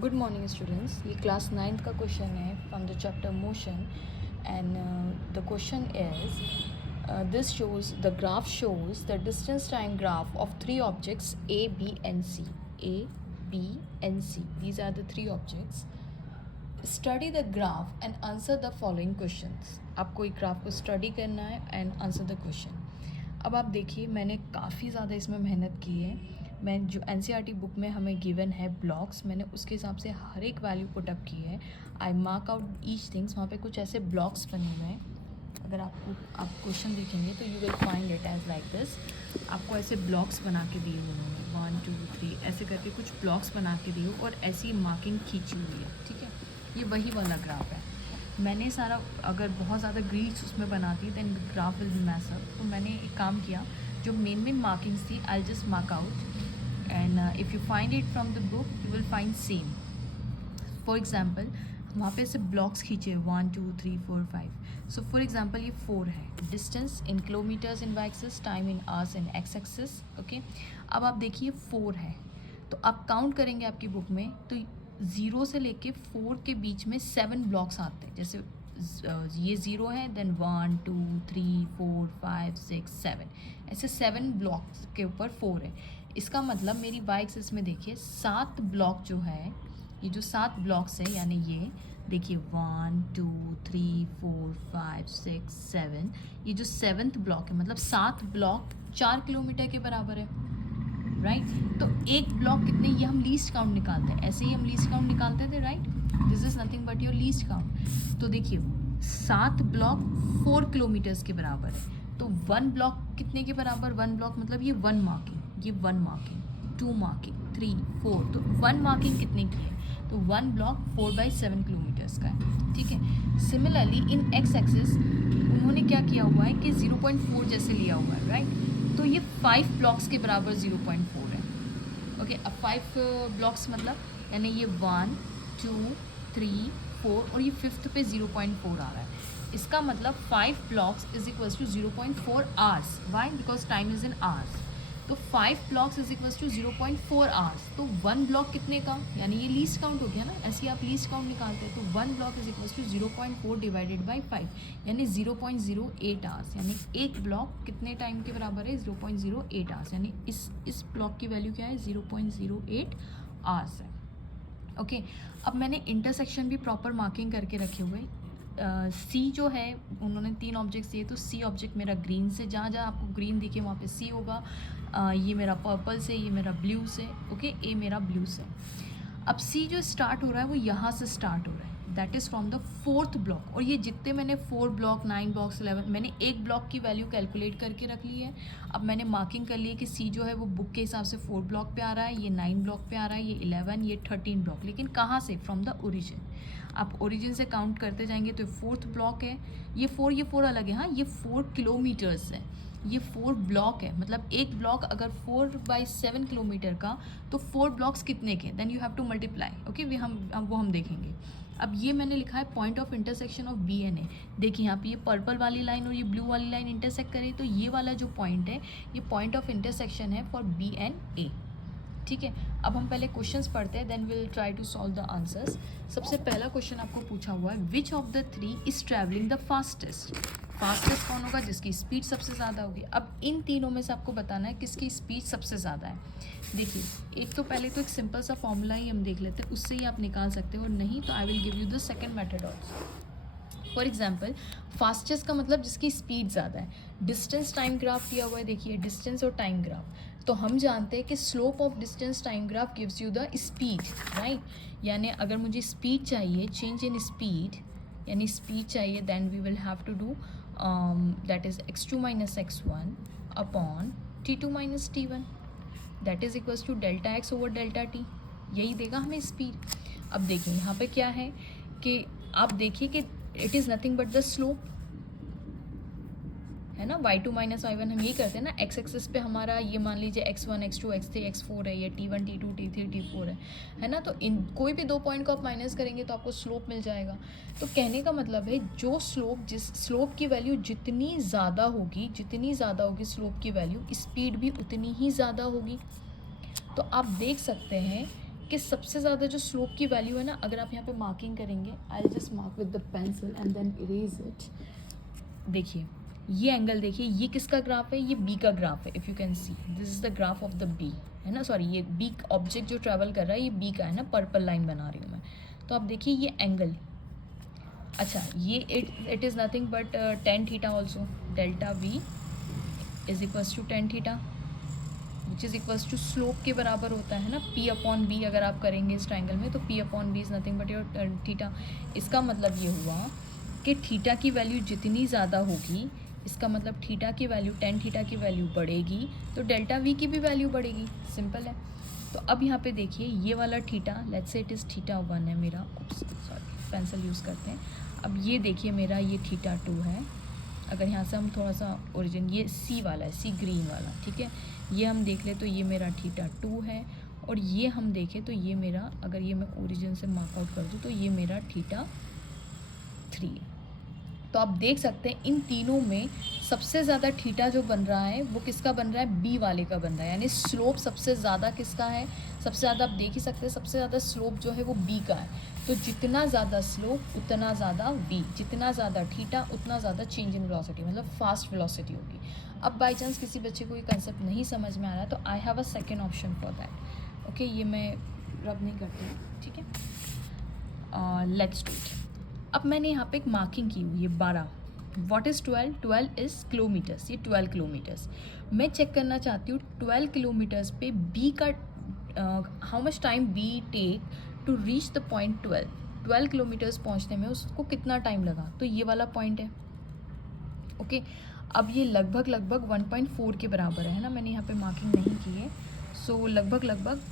Good morning students. ये class 9th का question है from the chapter motion and the question is this shows the graph shows the distance time graph of three objects A B and C. A B and C, these are the three objects. Study the graph and answer the following questions. आपको एक graph को study करना है and answer the question. अब आप देखिए, मैंने काफ़ी ज़्यादा इसमें मेहनत की है। मैं जो एनसीईआरटी बुक में हमें गिवन है ब्लॉक्स, मैंने उसके हिसाब से हर एक वैल्यू पुटअप की है। I mark out each things. वहाँ पे कुछ ऐसे ब्लॉक्स बने हुए हैं। अगर आप क्वेश्चन देखेंगे तो you will find it as like this. आपको ऐसे ब्लॉक्स बना के दिए हुए होंगे 1 2 3 ऐसे करके कुछ ब्लॉक्स बना के दिए हो और ऐसी मार्किंग खींची हुई है। ठीक है, ये वही वाला ग्राफ है। मैंने सारा, अगर बहुत ज़्यादा ग्रीड्स उसमें बनाती then graph will be mess up. तो मैंने एक काम किया, जो मेन मार्किंग्स थी I just mark out and if you find it from the book you will find same. For example वहाँ पे से ब्लॉक्स खींचे 1 2 3 4 5। सो फॉर एग्जाम्पल ये 4 है। Distance in kilometres in Y axis, time in hours in X axis. Okay, अब आप देखिए 4 है, तो आप काउंट करेंगे आपकी बुक में तो 0 से लेके 4 के बीच में 7 ब्लॉक्स आते हैं। जैसे ये 0 है, देन 1 2 3 4 5 6 7, ऐसे 7 ब्लॉक्स के ऊपर 4 है। इसका मतलब मेरी वाई एक्सिस में देखिए 7 ब्लॉक जो है, ये जो 7 ब्लॉक्स है, यानी ये देखिए 1 2 3 4 5 6 7, ये जो 7th ब्लॉक है, मतलब 7 ब्लॉक 4 किलोमीटर के बराबर है, राइट। तो एक ब्लॉक कितने, ये हम लीस्ट काउंट निकालते हैं, ऐसे ही हम लीस्ट काउंट निकालते थे, right. This is nothing but your least count. तो देखिए 7 ब्लॉक 4 किलोमीटर्स के बराबर है। तो 1 ब्लॉक कितने के बराबर, 1 ब्लॉक मतलब ये 1 मार्किंग, ये 1 मार्किंग, 2 मार्किंग, 3 4, तो 1 मार्किंग कितने की है, तो 1 ब्लॉक 4/7 किलोमीटर्स का है। ठीक है, सिमिलरली इन एक्स एक्सिस उन्होंने क्या किया हुआ है कि 0.4 जैसे लिया हुआ है, राइट। तो ये 5 ब्लॉक्स के बराबर 0.4 है। ओके, अब 5 ब्लॉक्स मतलब यानी ये 1 2 3 4 और ये 5th पे 0.4 आ रहा है। इसका मतलब 5 blocks is equals to 0.4 hours. Why? Because time is in hours. तो 5 blocks is equals to 0.4 hours. तो 1 ब्लॉक कितने का, यानी ये लीस्ट काउंट हो गया ना, ऐसे ही आप लीस्ट काउंट निकालते हैं। तो 1 block is equals to 0.4 divided by 5, यानी 0.08 आवर्स। यानी एक ब्लॉक कितने टाइम के बराबर है, 0.08 आवर्स। यानी इस ब्लॉक की वैल्यू क्या है, 0.08 आवर्स है। ओके, अब मैंने इंटरसेक्शन भी प्रॉपर मार्किंग करके रखे हुए। सी जो है, उन्होंने 3 ऑब्जेक्ट्स दिए, तो सी ऑब्जेक्ट मेरा ग्रीन से, जहाँ जहाँ आपको ग्रीन दिखे वहाँ पे सी होगा। ये मेरा पर्पल से, ये मेरा ब्लू से। ओके, ए मेरा ब्लू से। अब सी जो स्टार्ट हो रहा है वो यहाँ से स्टार्ट हो रहा है, that is from the 4th block. और ये जितने मैंने 4 ब्लॉक 9 ब्लॉक्स 11, मैंने एक ब्लॉक की वैल्यू कैलकुलेट करके रख ली है। अब मैंने मार्किंग कर ली है कि सी जो है वो बुक के हिसाब से 4 ब्लॉक पे आ रहा है, ये 9 ब्लॉक पे आ रहा है, ये 11, ये 13 ब्लॉक। लेकिन कहाँ से, फ्रॉम द ओरिजिन। आप ओरिजिन से काउंट करते जाएंगे तो 4th ब्लॉक है, ये 4 अलग है। हाँ, ये 4 किलोमीटर्स है, ये 4 ब्लॉक है। मतलब एक ब्लॉक अगर 4/7 किलोमीटर का, तो 4 ब्लॉक्स कितने के, then you have to multiply. Okay, वो हम देखेंगे। अब ये मैंने लिखा है point of intersection of B and A. देखिए यहाँ पे ये पर्पल वाली लाइन और ये ब्लू वाली लाइन इंटरसेक्ट करें, तो ये वाला जो पॉइंट है ये पॉइंट ऑफ इंटरसेक्शन है फॉर बी एंड ए। ठीक है, अब हम पहले क्वेश्चंस पढ़ते हैं, then will try to solve the answers. सबसे पहला क्वेश्चन आपको पूछा हुआ है, which of the 3 is travelling the fastest. Fastest कौन होगा, जिसकी स्पीड सबसे ज़्यादा होगी। अब इन तीनों में से आपको बताना है किसकी स्पीड सबसे ज़्यादा है। देखिए, एक तो पहले तो एक सिंपल सा फॉर्मूला ही हम देख लेते हैं, उससे ही आप निकाल सकते हो, नहीं तो I will give you the second method also. For example, fastest का मतलब जिसकी स्पीड ज़्यादा है। डिस्टेंस टाइम ग्राफ दिया हुआ है, देखिए डिस्टेंस और टाइम ग्राफ। तो हम जानते हैं कि slope of distance time graph gives you the speed, right. यानी अगर मुझे स्पीड चाहिए, चेंज इन स्पीड, यानी स्पीड चाहिए, then we will have to do that is x2 - x1 upon t2 - t1, that is equals to delta x over delta t। यही देगा हमें speed. अब देखिए यहाँ पे क्या है कि आप देखिए कि it is nothing but the slope, है ना। y2 - y1 हम ये करते हैं ना, x एक्सिस पे हमारा ये मान लीजिए x1 x2 x3 x4 है, ये t1 t2 t3 t4 है ना। तो इन कोई भी 2 पॉइंट को आप माइनस करेंगे तो आपको स्लोप मिल जाएगा। तो कहने का मतलब है जो स्लोप, जिस स्लोप की वैल्यू जितनी ज़्यादा होगी स्लोप की वैल्यू, स्पीड भी उतनी ही ज़्यादा होगी। तो आप देख सकते हैं कि सबसे ज़्यादा जो स्लोप की वैल्यू है ना, अगर आप यहाँ पे मार्किंग करेंगे, I just mark with the pencil and then erase it. देखिए ये एंगल देखिए, ये किसका ग्राफ है, ये बी का ग्राफ है. If you can see this is the graph of the B, है ना. सॉरी, ये बी ऑब्जेक्ट जो ट्रैवल कर रहा है ये बी का है ना, पर्पल लाइन बना रही हूँ मैं. तो आप देखिए ये एंगल, अच्छा ये it is nothing but tan theta also. Delta V is equals to tan theta which is equals to slope के बराबर होता है ना, पी अपॉन बी. अगर आप करेंगे इस ट्राइंगल में तो P upon B is nothing but your theta. इसका मतलब ये हुआ कि थीटा की वैल्यू जितनी ज़्यादा होगी, इसका मतलब थीटा की वैल्यू, टेन थीटा की वैल्यू बढ़ेगी तो डेल्टा वी की भी वैल्यू बढ़ेगी. सिंपल है. तो अब यहाँ पे देखिए ये वाला theta, let's say it is theta 1 है मेरा. सॉरी, पेंसिल यूज़ करते हैं. अब ये देखिए मेरा ये थीटा 2 है. अगर यहाँ से हम थोड़ा सा ओरिजिन, ये सी वाला है, सी ग्रीन वाला, ठीक है. ये हम देख ले तो ये मेरा थीटा 2 है. और ये हम देखें तो ये मेरा, अगर ये मैं ओरिजिन से मार्कआउट कर दूँ तो ये मेरा थीटा 3 है. तो आप देख सकते हैं इन तीनों में सबसे ज़्यादा थीटा जो बन रहा है वो किसका बन रहा है, बी वाले का बन रहा है. यानी स्लोप सबसे ज़्यादा किसका है, सबसे ज़्यादा आप देख ही सकते हैं, सबसे ज़्यादा स्लोप जो है वो बी का है. तो जितना ज़्यादा स्लोप उतना ज़्यादा वी, जितना ज़्यादा थीटा उतना ज़्यादा चेंज इन वेलोसिटी, मतलब फास्ट वेलोसिटी होगी. अब बाई चांस किसी बच्चे को ये कंसेप्ट नहीं समझ में आ रहा है तो I have a second option for that. Okay, ये मैं रब नहीं करती, ठीक है. Let's do it. अब मैंने यहाँ पे एक मार्किंग की हुई है 12. What is 12? 12 is kilometres. ये 12 किलोमीटर्स मैं चेक करना चाहती हूँ. 12 किलोमीटर्स पे बी का how much time B take to reach the point 12. 12 kilometres पहुँचने में उसको कितना टाइम लगा, तो ये वाला पॉइंट है. ओके, अब ये लगभग 1.4 के बराबर है ना. मैंने यहाँ पे मार्किंग नहीं की है. सो लगभग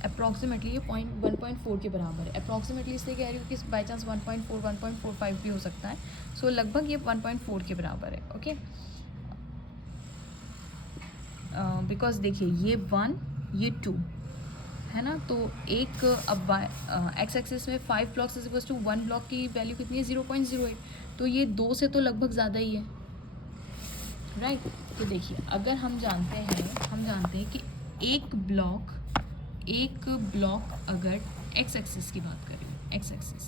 अप्रॉक्सीमेटली ये 1.4 के बराबर है. अप्रॉक्सीमेटली इसलिए कह रही हूँ कि बाई चांस 1.4 1.45 भी हो सकता है. सो लगभग ये 1.4 के बराबर है. ओके, बिकॉज देखिए ये 1 ये 2 है ना. तो एक अब एक्स एक्सिस में 5 blocks is equals to 1 block की वैल्यू कितनी है, 0.08. तो ये 2 से तो लगभग ज़्यादा ही है, राइट. तो देखिए अगर हम जानते हैं कि एक ब्लॉक अगर एक्स एक्सिस की बात करें, एक्स एक्सिस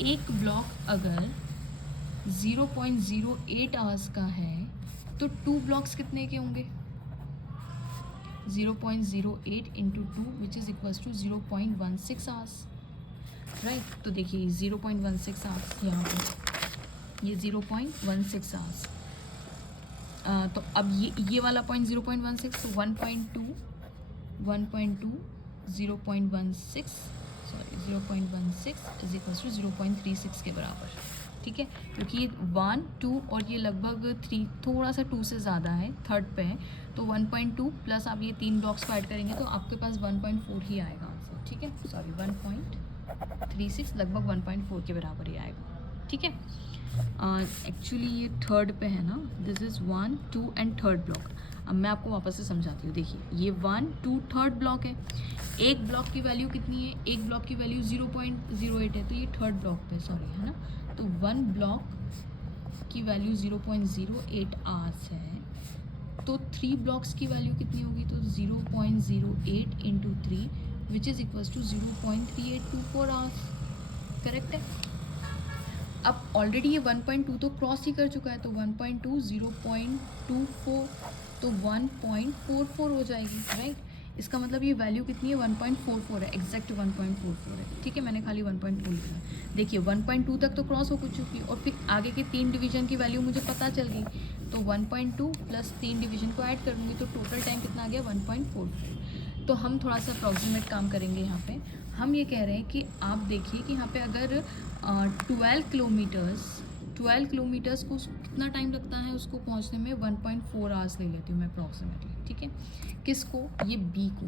एक ब्लॉक अगर 0.08 आवर्स का है तो 2 ब्लॉक्स कितने के होंगे, 0.08 into 2 which is equals to 0.16 hours, right. तो देखिए 0.16 आवर्स यहाँ पर, ये 0.16 आवर्स. तो अब ये वाला पॉइंट 0.16, तो 1.2 0.16 सॉरी 0.16 इज इक्वल्स टू 0.36 के बराबर, ठीक है. क्योंकि ये 1 2 और ये लगभग 3, थोड़ा सा 2 से ज़्यादा है, थर्ड पे है. तो 1.2 प्लस आप ये 3 ब्लॉक्स को ऐड करेंगे तो आपके पास 1.4 ही आएगा आंसर, ठीक है. सॉरी 1.36 लगभग 1.4 के बराबर ही आएगा, ठीक है. एक्चुअली ये थर्ड पे है ना, this is 1 2 and third block. अब मैं आपको वापस से समझाती हूँ. देखिए ये 1 2 थर्ड ब्लॉक है. एक ब्लॉक की वैल्यू कितनी है, एक ब्लॉक की वैल्यू 0.08 है, तो ये थर्ड ब्लॉक पे सॉरी है ना. तो 1 ब्लॉक की वैल्यू 0.08 आवर्स है. तो 3 ब्लॉक्स की वैल्यू कितनी होगी, तो 0.08 into 3 which is equals to 0.3824 hours, correct है. अब ऑलरेडी ये 1.2 तो क्रॉस ही कर चुका है, तो 1.2 0.24 तो 1.44 हो जाएगी, राइट. इसका मतलब ये वैल्यू कितनी है, 1.44 है, एग्जैक्ट 1.44 है, ठीक है. मैंने खाली 1.2 लिखा. देखिए 1.2 तक तो क्रॉस हो चुकी है और फिर आगे के 3 डिवीजन की वैल्यू मुझे पता चल गई. तो 1.2 प्लस 3 डिवीजन को ऐड कर दूँगी तो टोटल टाइम कितना आ गया, 1.44. तो हम थोड़ा सा अप्रॉक्सीमेट काम करेंगे यहाँ पे. हम ये कह रहे हैं कि आप देखिए कि यहाँ पे अगर 12 किलोमीटर्स को कितना टाइम लगता है उसको पहुँचने में, 1.4 आवर्स ले लेती हूँ मैं अप्रॉक्सीमेटली, ठीक है. किसको, ये बी को,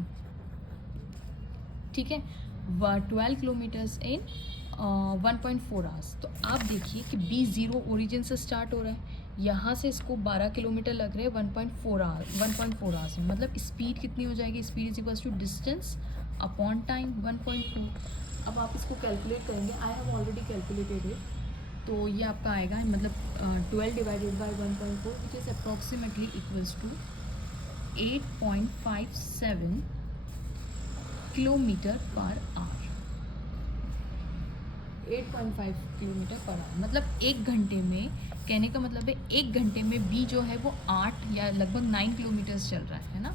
ठीक है. 12 किलोमीटर्स इन 1.4 आवर्स. तो आप देखिए कि बी 0 ओरिजिन से स्टार्ट हो रहा है, यहाँ से इसको 12 किलोमीटर लग रहे हैं 1.4 आवर्स में. मतलब स्पीड कितनी हो जाएगी, speed is equals to distance upon time 1.2. अब आप इसको कैलकुलेट करेंगे, I have already calculated it. तो ये आपका आएगा मतलब 12 divided by 1.4 which is approximately equals to 8.57 kilometre per hour, 8.5 kilometre per hour. मतलब 1 घंटे में, कहने का मतलब है 1 घंटे में बी जो है वो 8 या लगभग 9 किलोमीटर्स चल रहा है ना।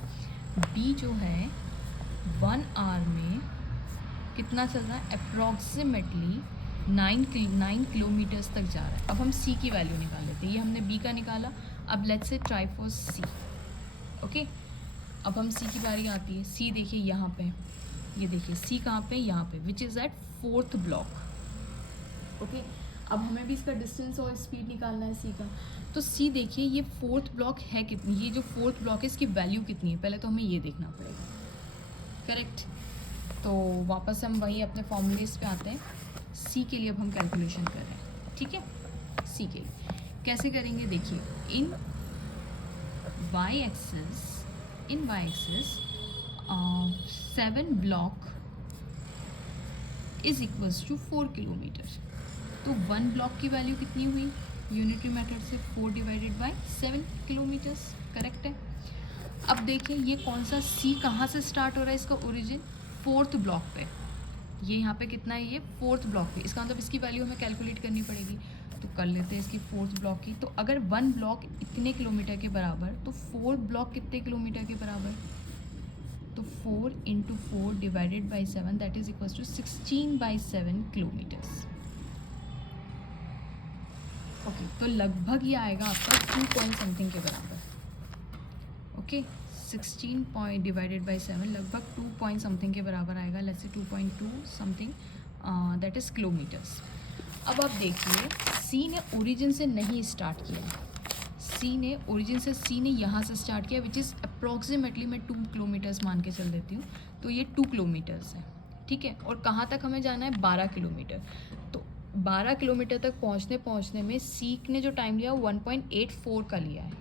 बी जो है 1 आवर में कितना चल रहा है, अप्रॉक्सीमेटली 9 किलोमीटर्स तक जा रहा है। अब हम सी की वैल्यू निकाल लेते हैं। ये हमने बी का निकाला, अब let's say try for C. Okay, अब हम सी की बारी आती है। सी देखिए यहाँ पे, ये देखिए सी कहाँ पे, यहाँ पे, which is at 4th block. Okay, अब हमें भी इसका डिस्टेंस और स्पीड निकालना है सी का। तो सी देखिए ये 4th ब्लॉक है कितनी, ये जो 4th ब्लॉक है इसकी वैल्यू कितनी है, पहले तो हमें ये देखना पड़ेगा। करेक्ट, तो वापस हम वही अपने फॉर्मूलेस पे आते हैं। सी के लिए अब हम कैलकुलेशन कर रहे हैं, ठीक है। सी के लिए कैसे करेंगे, देखिए in Y axis 7 block is equals to 4 kilometre. तो 1 ब्लॉक की वैल्यू कितनी हुई, यूनिटरी मेथड से 4 डिवाइडेड बाय 7 किलोमीटर्स, करेक्ट है। अब देखिए ये कौन सा सी कहाँ से स्टार्ट हो रहा है, इसका ओरिजिन 4th ब्लॉक पे। ये यहाँ पे कितना है, ये 4th ब्लॉक पे, इसका मतलब इसकी वैल्यू हमें कैलकुलेट करनी पड़ेगी। तो कर लेते हैं इसकी 4th ब्लॉक की। तो अगर 1 ब्लॉक इतने किलोमीटर के बराबर, तो 4 ब्लॉक कितने किलोमीटर के बराबर, तो 4 × 4 divided by 7 that is equals to 16/7 kilometres. Okay, तो लगभग ये आएगा आपका 2 पॉइंट समथिंग के बराबर। ओके, 16 पॉइंट डिवाइडेड बाई 7 लगभग 2 पॉइंट समथिंग के बराबर आएगा, let's say 2.2 something, that is kilometres. अब आप देखिए सी ने ओरिजिन से नहीं स्टार्ट किया है, सी ने यहाँ से स्टार्ट किया, विच इज़ अप्रॉक्सीमेटली मैं 2 किलोमीटर्स मान के चल देती हूँ। तो ये 2 किलोमीटर्स है, ठीक है। और कहाँ तक हमें जाना है, 12 किलोमीटर। तो 12 किलोमीटर तक पहुँचने में सी ने जो टाइम लिया वो 1.84 का लिया है,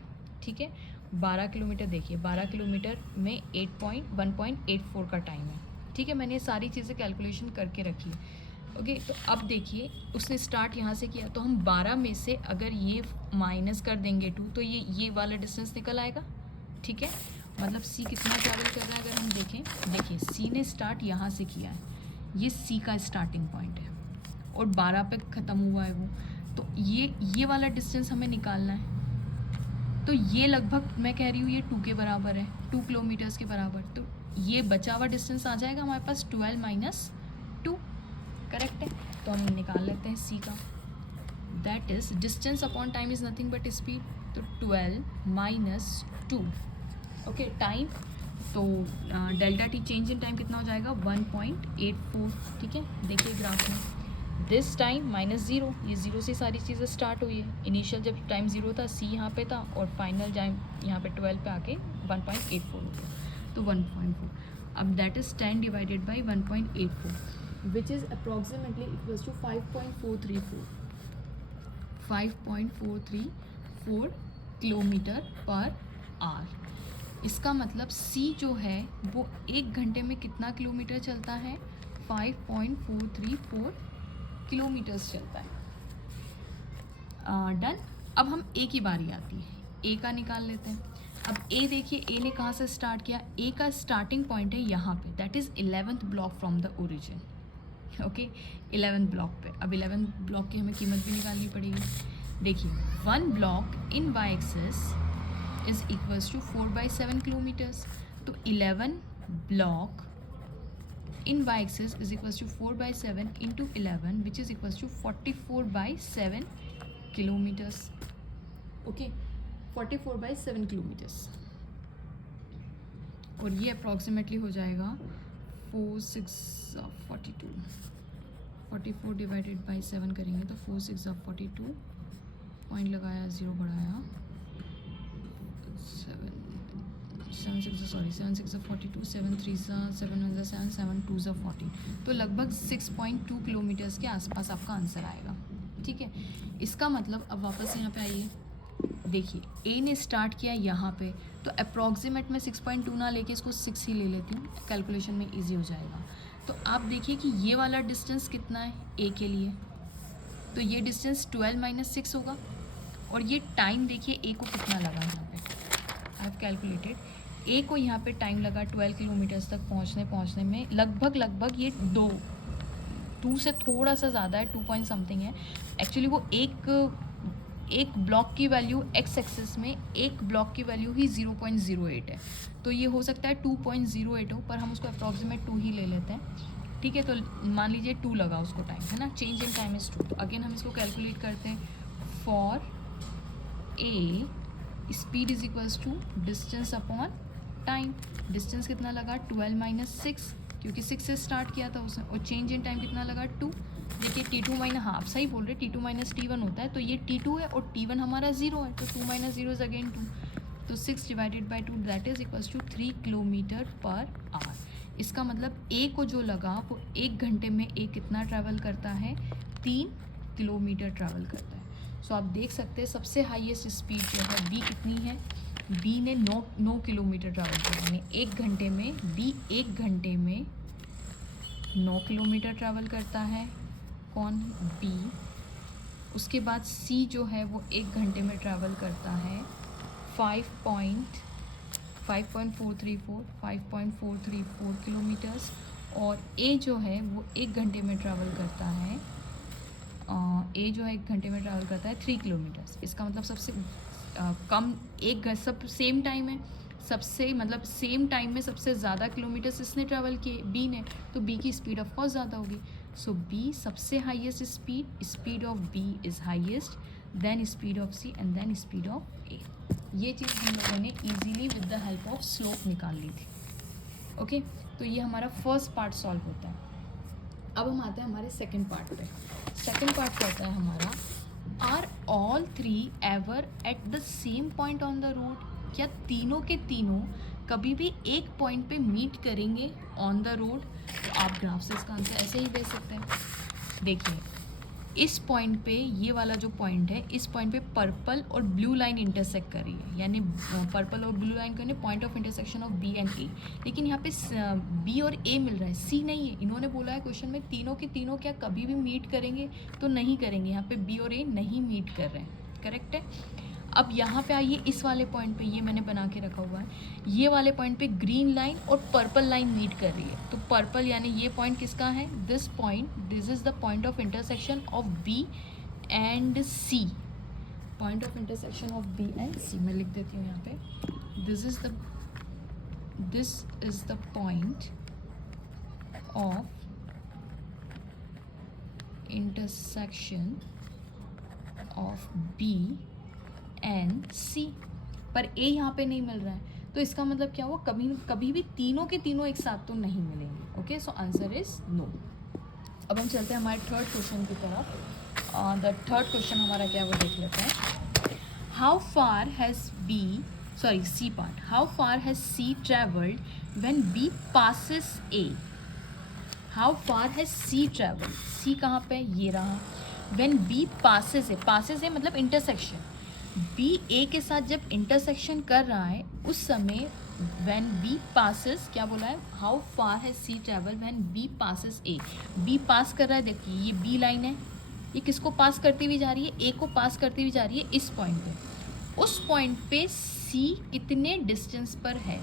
ठीक है। 12 किलोमीटर देखिए, 12 किलोमीटर में 1.84 का टाइम है, ठीक है। मैंने ये सारी चीज़ें कैलकुलेशन करके रखी है। ओके, तो अब देखिए उसने स्टार्ट यहाँ से किया, तो हम 12 में से अगर ये माइनस कर देंगे 2, तो ये वाला डिस्टेंस निकल आएगा, ठीक है। मतलब सी कितना ट्रैवल कर रहा है अगर हम देखें, देखिए सी ने स्टार्ट यहाँ से किया है, ये सी का स्टार्टिंग पॉइंट है और 12 पे ख़त्म हुआ है वो। तो ये वाला डिस्टेंस हमें निकालना है। तो ये लगभग मैं कह रही हूँ ये 2 के बराबर है, 2 किलोमीटर्स के बराबर। तो ये बचा हुआ डिस्टेंस आ जाएगा हमारे पास 12 - 2, करेक्ट है। तो हम निकाल लेते हैं सी का, that is distance upon time is nothing but speed. तो 12 - 2, ओके, टाइम। तो delta T change in time कितना हो जाएगा, 1.84, ठीक है। देखिए ग्राफ में दिस टाइम -0, ये 0 से सारी चीज़ें स्टार्ट हुई है। इनिशियल जब टाइम 0 था सी यहाँ पे था और फाइनल टाइम यहाँ पे 12 पे आके 1.84 हो गया, तो 1.4। अब that is 10 divided by 1.84 which is approximately equals to 5.434 kilometre per hour. इसका मतलब सी जो है वो 1 घंटे में कितना किलोमीटर चलता है, 5.434 किलोमीटर्स चलता है। डन। अब हम ए की बारी आती है, ए का निकाल लेते हैं। अब ए देखिए, ए ने कहाँ से स्टार्ट किया, ए का स्टार्टिंग पॉइंट है यहाँ पे, that is 11th block from the origin. Okay, 11th block पे। अब 11th ब्लॉक की हमें कीमत भी निकालनी पड़ेगी। देखिए 1 block in Y axis is equals to 4/7 kilometres. तो 11 block in y-axis is equals to 4/7 into 11 which is equals to 44/7 kilometers. Okay, 44/7 kilometers. और ये अप्रॉक्सीमेटली हो जाएगा 4/6 44 डिवाइडेड बाई 7 करेंगे तो 4/6 पॉइंट लगाया, 0 बढ़ाया, 7 6 42, 7 3 7 1 7 7 2 40। तो लगभग 6.2 किलोमीटर्स के आसपास आपका आंसर आएगा, ठीक है। इसका मतलब अब वापस यहाँ पे आइए, देखिए ए ने स्टार्ट किया यहाँ पे, तो अप्रॉक्सीमेट में 6.2 ना लेके इसको 6 ही ले लेती हूँ, कैलकुलेशन में इजी हो जाएगा। तो आप देखिए कि ये वाला डिस्टेंस कितना है ए के लिए, तो ये डिस्टेंस 12 - 6 होगा। और ये टाइम देखिए ए को कितना लगा यहाँ पे, आई हैव कैलकुलेटेड ए को यहाँ पे टाइम लगा 12 किलोमीटर्स तक पहुँचने में, लगभग ये 2 से थोड़ा सा ज़्यादा है, 2 पॉइंट समथिंग है। एक्चुअली वो एक ब्लॉक की वैल्यू एक्स एक्सिस में एक ब्लॉक की वैल्यू ही 0.08 है, तो ये हो सकता है 2.08 हो, पर हम उसको अप्रॉक्सीमेट 2 ही ले लेते हैं। ठीक है, तो मान लीजिए 2 लगा उसको टाइम, है ना, चेंज इन टाइम इज़ 2। तो अगेन हम इसको कैलकुलेट करते हैं, for a speed is equals to distance upon time. Distance कितना लगा 12 - 6, क्योंकि 6 से स्टार्ट किया था उसने, और चेंज इन टाइम कितना लगा 2। देखिए T2 माइनस, हाँ आप सही बोल रहे, T2 - T1 होता है, तो ये T2 है और T1 हमारा 0 है, तो 2 - 0 इज अगेन 2, तो 6 divided by 2 that is equals to 3 kilometre per hour. इसका मतलब ए को जो लगा वो 1 घंटे में ए कितना ट्रैवल करता है, 3 किलोमीटर ट्रैवल करता है। सो आप देख सकते हैं सबसे हाईएस्ट स्पीड जो है बी कितनी है, बी ने 9 किलोमीटर ट्रैवल किया, यानी 1 घंटे में बी 1 घंटे में 9 किलोमीटर ट्रैवल करता है। कौन, बी। उसके बाद सी जो है वो 1 घंटे में ट्रैवल करता है 5.434 किलोमीटर्स, और ए जो है वो 1 घंटे में ट्रैवल करता है, ए जो है 1 घंटे में ट्रैवल करता है 3 किलोमीटर्स। इसका मतलब सबसे कम सब सेम टाइम है, सबसे मतलब सेम टाइम में सबसे ज़्यादा किलोमीटर्स इसने ट्रैवल किए बी ने, तो बी की स्पीड ऑफ कोर्स ज़्यादा होगी। सो बी सबसे highest speed of B is highest, then speed of C and then speed of A. ये चीज़ हम लोगों ने easily with the help of slope निकाल ली थी। ओके, तो ये हमारा फर्स्ट पार्ट सॉल्व होता है। अब हम आते हैं हमारे सेकंड पार्ट पे। सेकंड पार्ट क्या होता है हमारा, are all 3 ever at the same point on the road. क्या तीनों के तीनों कभी भी एक पॉइंट पे मीट करेंगे ऑन द रोड? तो आप ग्राफ से इसका आंसर ऐसे ही दे सकते हैं। देखिए इस पॉइंट पे, ये वाला जो पॉइंट है, इस पॉइंट पे पर्पल और ब्लू लाइन इंटरसेक्ट कर रही है, यानी पर्पल और ब्लू लाइन करने point of intersection of B and A. लेकिन यहाँ पे बी और ए मिल रहा है, सी नहीं है। इन्होंने बोला है क्वेश्चन में तीनों के तीनों क्या कभी भी मीट करेंगे, तो नहीं करेंगे। यहाँ पे बी और ए नहीं मीट कर रहे हैं, करेक्ट है। अब यहाँ पे आइए, इस वाले पॉइंट पे, ये मैंने बना के रखा हुआ है, ये वाले पॉइंट पे ग्रीन लाइन और पर्पल लाइन मीट कर रही है। तो पर्पल यानी ये पॉइंट किसका है, this point, this is the point of intersection of B and C. Point of intersection of B and C मैं लिख देती हूँ यहाँ पे, this is the point of intersection of B and C. पर ए यहाँ पे नहीं मिल रहा है, तो इसका मतलब क्या हुआ, कभी भी तीनों के तीनों एक साथ तो नहीं मिलेंगे। Okay, so answer is no. अब हम चलते हैं हमारे थर्ड क्वेश्चन की तरफ। द थर्ड क्वेश्चन हमारा क्या है वो देख लेते हैं। How far has C part, how far has C travelled when B passes A. How far has C travelled, C कहाँ पे, ये रहा, when B passes A, passes A मतलब इंटरसेक्शन, बी ए के साथ जब इंटरसेक्शन कर रहा है उस समय व्हेन बी पासिस, क्या बोला है, how far has C travel when B passes A. B pass कर रहा है, देखिए ये बी लाइन है, ये किसको पास करती हुई जा रही है, ए को पास करती हुई जा रही है इस पॉइंट पे। उस पॉइंट पे सी कितने डिस्टेंस पर है,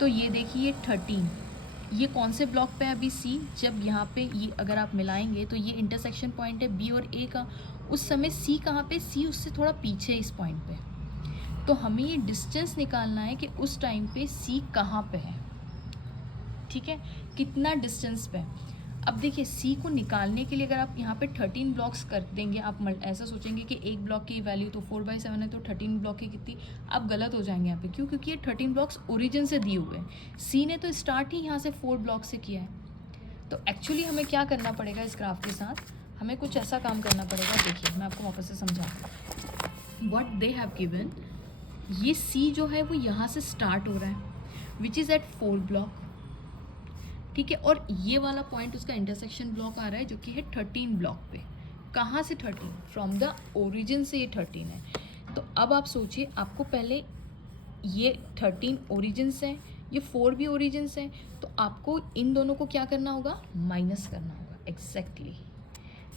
तो ये देखिए 13। ये कौन से ब्लॉक पे है अभी सी, जब यहाँ पे ये अगर आप मिलाएंगे तो ये इंटरसेक्शन पॉइंट है बी और ए का, उस समय सी कहाँ पे, सी उससे थोड़ा पीछे इस पॉइंट पे। तो हमें ये डिस्टेंस निकालना है कि उस टाइम पे सी कहाँ पे है, ठीक है, कितना डिस्टेंस पे है। अब देखिए सी को निकालने के लिए अगर आप यहाँ पे 13 ब्लॉक्स कर देंगे, आप ऐसा सोचेंगे कि एक ब्लॉक की वैल्यू तो 4/7 है, तो 13 ब्लॉक की कितनी, आप गलत हो जाएंगे यहाँ पे। क्यों, क्योंकि ये 13 ब्लॉक्स ओरिजिन से दिए हुए हैं, सी ने तो स्टार्ट ही यहाँ से 4 ब्लॉक से किया है। तो एक्चुअली हमें क्या करना पड़ेगा इस ग्राफ के साथ, हमें कुछ ऐसा काम करना पड़ेगा। देखिए मैं आपको वापस से समझाऊँ, व्हाट दे हैव गिवन, ये सी जो है वो यहाँ से स्टार्ट हो रहा है विच इज़ एट 4 ब्लॉक, ठीक है, और ये वाला पॉइंट उसका इंटरसेक्शन ब्लॉक आ रहा है जो कि है 13 ब्लॉक पे। कहाँ से 13, फ्रॉम द ओरिजिन से ये 13 है। तो अब आप सोचिए, आपको पहले ये 13 ओरिजिन से है, ये 4 भी ओरिजिन से है, तो आपको इन दोनों को क्या करना होगा, माइनस करना होगा, एग्जैक्टली।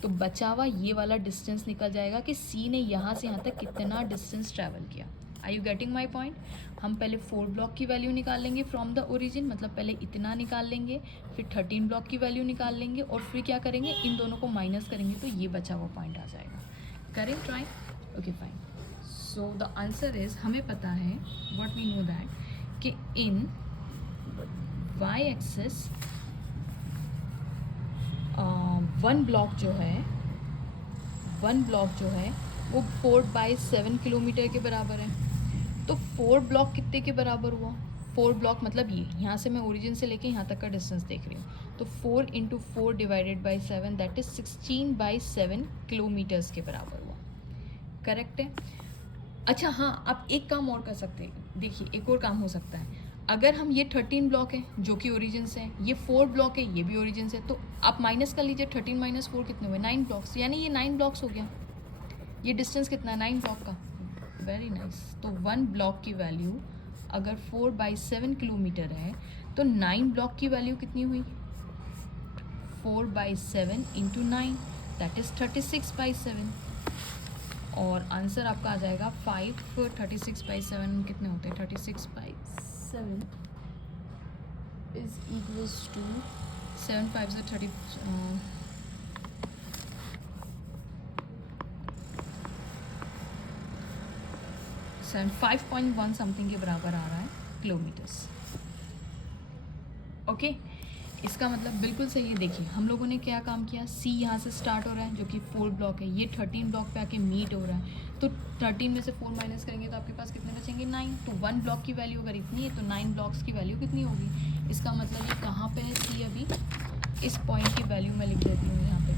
तो बचा हुआ ये वाला डिस्टेंस निकल जाएगा कि सी ने यहाँ से यहाँ तक कितना डिस्टेंस ट्रैवल किया। Are you getting my point? हम पहले 4 ब्लॉक की वैल्यू निकाल लेंगे फ्रॉम द ओरिजिन, मतलब पहले इतना निकाल लेंगे, फिर 13 ब्लॉक की वैल्यू निकाल लेंगे और फिर क्या करेंगे, इन दोनों को माइनस करेंगे तो ये बचा हुआ पॉइंट आ जाएगा. करें try? Okay fine. So the answer is, हमें पता है व्हाट वी नो दैट कि इन y एक्सिस वन ब्लॉक जो है वो 4/7 किलोमीटर के बराबर है. तो 4 ब्लॉक कितने के बराबर हुआ? 4 ब्लॉक मतलब ये यहाँ से मैं ओरिजिन से लेके यहाँ तक का डिस्टेंस देख रही हूँ, तो 4 into 4 divided by 7 that is 16/7 kilometres के बराबर हुआ. करेक्ट है? अच्छा हाँ, आप एक काम और कर सकते हैं. देखिए एक और काम हो सकता है. अगर हम ये 13 ब्लॉक है जो कि ओरिजिन से है, ये 4 ब्लॉक है ये भी ओरिजिन से है, तो आप माइनस कर लीजिए. 13 माइनस 4 कितने हुए? 9 ब्लॉक्स, यानी ये 9 ब्लॉक्स हो गया. ये डिस्टेंस कितना है? 9 ब्लॉक का. Very nice. तो 1 ब्लॉक की वैल्यू अगर 4/7 किलोमीटर है तो 9 ब्लॉक की वैल्यू कितनी हुई? 4/7 इंटू 9 दैट इज 36/7. और आंसर आपका आ जाएगा 5. 36/7 कितने होते हैं? 36/7 इज इक्वल्स टू 7 5 से 30 5.1 समथिंग के बराबर आ रहा है किलोमीटर्स. ओके इसका मतलब बिल्कुल सही है. देखिए हम लोगों ने क्या काम किया, सी यहाँ से स्टार्ट हो रहा है जो कि 4 ब्लॉक है, ये 13 ब्लॉक पे आके मीट हो रहा है, तो 13 में से 4 माइनस करेंगे तो आपके पास कितने बचेंगे? 9. तो 1 ब्लॉक की वैल्यू अगर इतनी है तो 9 ब्लॉक्स की वैल्यू कितनी होगी? इसका मतलब ये कहाँ पे है सी? अभी इस पॉइंट की वैल्यू मैं लिख देती हूँ यहाँ पे,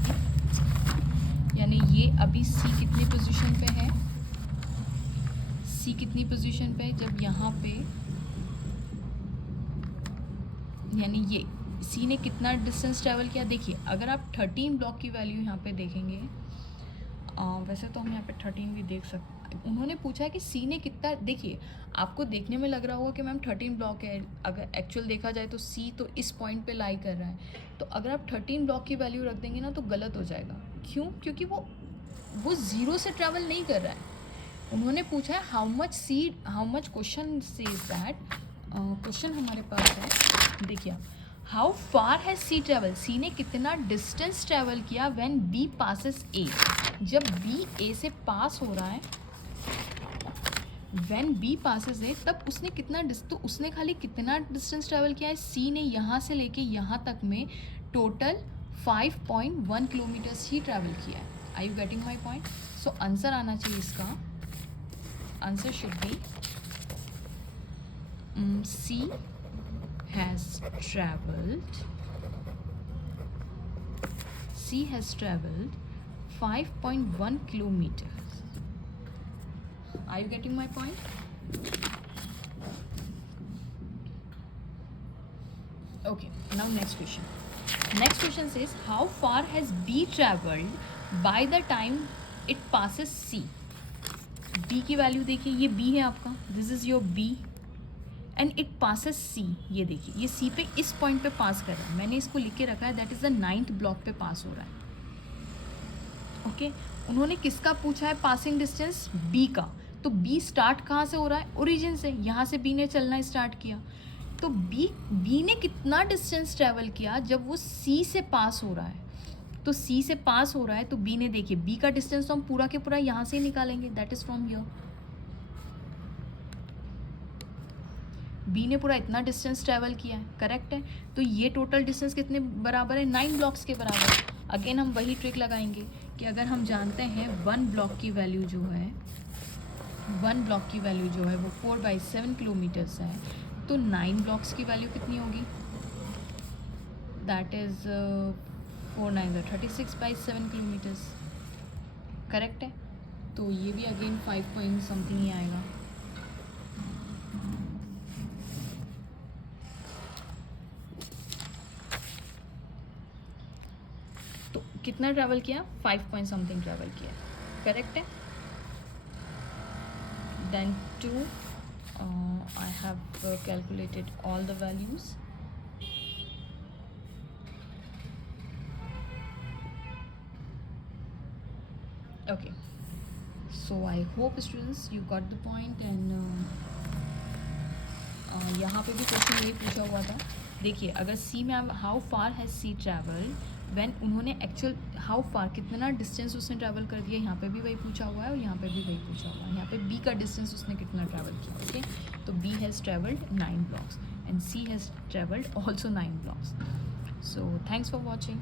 यानी ये अभी सी कितनी पोजिशन पे है? सी कितनी पोजीशन पे है? जब यहाँ पे, यानी ये सी ने कितना डिस्टेंस ट्रैवल किया? देखिए अगर आप 13 ब्लॉक की वैल्यू यहाँ पे देखेंगे, वैसे तो हम यहाँ पे 13 भी देख सकते. उन्होंने पूछा है कि सी ने कितना. देखिए आपको देखने में लग रहा होगा कि मैम 13 ब्लॉक है, अगर एक्चुअल देखा जाए तो सी तो इस पॉइंट पे लाई कर रहा है. तो अगर आप 13 ब्लॉक की वैल्यू रख देंगे ना तो गलत हो जाएगा. क्यों? क्योंकि वो ज़ीरो से ट्रैवल नहीं कर रहा है. उन्होंने पूछा है how much question says that. Question हमारे पास है, देखिए how far has C travel, C ने कितना डिस्टेंस ट्रैवल किया व्हेन बी पासेस ए, जब बी ए से पास हो रहा है. व्हेन बी पासेस ए तब उसने कितना तो उसने खाली कितना डिस्टेंस ट्रैवल किया है? सी ने यहाँ से लेके यहाँ तक में टोटल 5.1 किलोमीटर्स ही ट्रैवल किया है. I you getting my point? So answer आना चाहिए इसका. Answer should be C has traveled 5.1 kilometers. Are you getting my point? Okay, now next question. Next question says how far has B traveled by the time it passes C? B की value देखिए, ये B है आपका, this is your B and it passes C. ये देखिए ये C पे इस पॉइंट पे पास कर रहा है, मैंने इसको लिख के रखा है that is the 9th block पे पास हो रहा है. ओके उन्होंने किसका पूछा है पासिंग डिस्टेंस? B का. तो B स्टार्ट कहाँ से हो रहा है? ओरिजिन से. यहाँ से B ने चलना स्टार्ट किया, तो B ने कितना डिस्टेंस ट्रैवल किया जब वो C से पास हो रहा है? तो C से पास हो रहा है तो B ने, देखिए B का डिस्टेंस तो हम पूरा के पूरा यहाँ से ही निकालेंगे, that is from here. B ने पूरा इतना डिस्टेंस ट्रैवल किया है, करेक्ट है. तो ये टोटल डिस्टेंस कितने बराबर है? 9 ब्लॉक्स के बराबर. अगेन हम वही ट्रिक लगाएंगे कि अगर हम जानते हैं 1 ब्लॉक की वैल्यू जो है वो 4/7 किलोमीटर्स है, तो 9 ब्लॉक्स की वैल्यू कितनी होगी? That is 4 9 36/7 kilometres. करेक्ट है. तो ये भी अगेन 5 पॉइंट समथिंग ही आएगा. तो कितना ट्रैवल किया? 5 पॉइंट समथिंग ट्रैवल किया. करेक्ट है. Then 2 I have calculated all the values. Okay, So I hope students you got the point and यहाँ पे भी क्वेश्चन ये पूछा हुआ था. देखिए अगर सी में how far has C travel when उन्होंने एक्चुअल हाउ फार कितना डिस्टेंस उसने ट्रैवल कर दिया, यहाँ पे भी वही पूछा हुआ है और यहाँ पे भी वही पूछा हुआ है. यहाँ पे बी का डिस्टेंस उसने कितना ट्रैवल किया. ओके, तो B has travelled 9 blocks and C has travelled also 9 blocks. So thanks for watching.